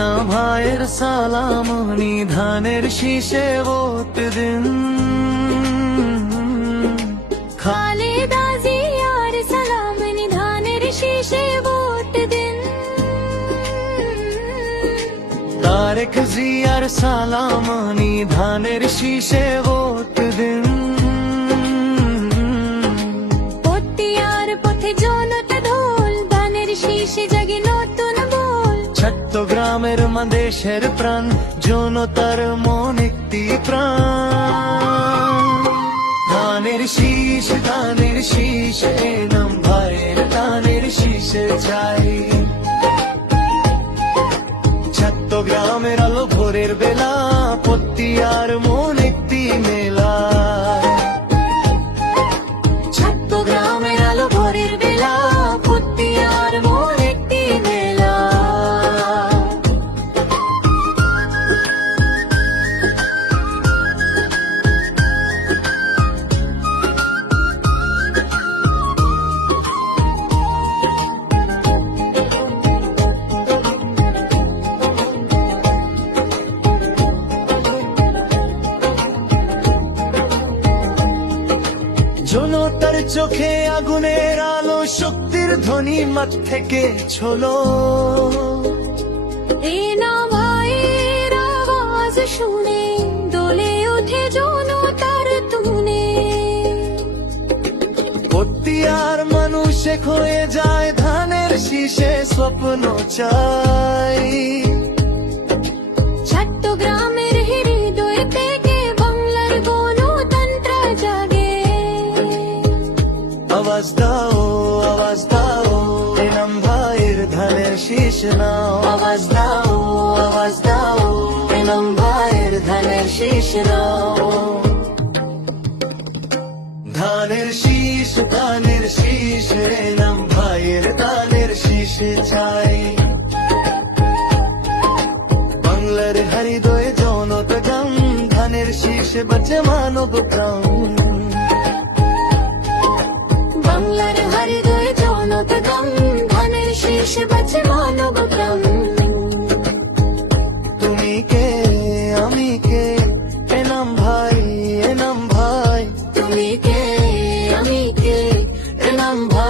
না ভাইয়ের সালাম নিধানের শীষে ভোট দিন। খালেদা জিয়ার সালাম নিধানের শীষে ভোট দিন। তারেক জিয়ার সালাম নিধানের শীষে ভোট দিন। পতিয়ার পথে জনতা ঢোল, ধানের শীষে জাগে নতুন বল। চট্টগ্রামের দেশের প্রাণ, জনতার মন একটি প্রাণ। ধানের শীষ নাম ভাইয়ের ধানের শীষে চাই। চট্টগ্রামের আলো ভোরের বেলা, পতিয়ার মন একটি মেলা। চট্টগ্রামের আলো ভোরের বেলা, পতিয়ার মন একটি মেলা। জনতার চোখে আগুনের আলো, শক্তির ধ্বনি মাঠ থেকে ছোলো। এ না ভাইয়ের আওয়াজ শুনে দোলে ওঠে জনতার তুনে। পতিয়ার মানুষ এক হয়ে যায়, ধানের শীষে স্বপ্ন চাই। চট্টগ্রামের হৃদয় থেকে বাংলার গণতন্ত্র জাগে। আওয়াজ দাও এনাম ভাইয়ের ধানের শীষ নাও। আওয়াজ দাও এনাম ভাইয়ের ধানের শীষ নাও। ধানের শীষ এনাম ভাইয়ের ধানের শীষ চাই। বাংলার হৃদয়ে জনতা গান, ধানের শীষ বাঁচে মানব প্রাণ। বাংলার হৃদয়ে জনতা গান, ধানের শীষ বাজে মানব প্রাণ। তুমি কে আমি কে, এনাম ভাই। তুমি কে আমি কে, এ নাম ভাই।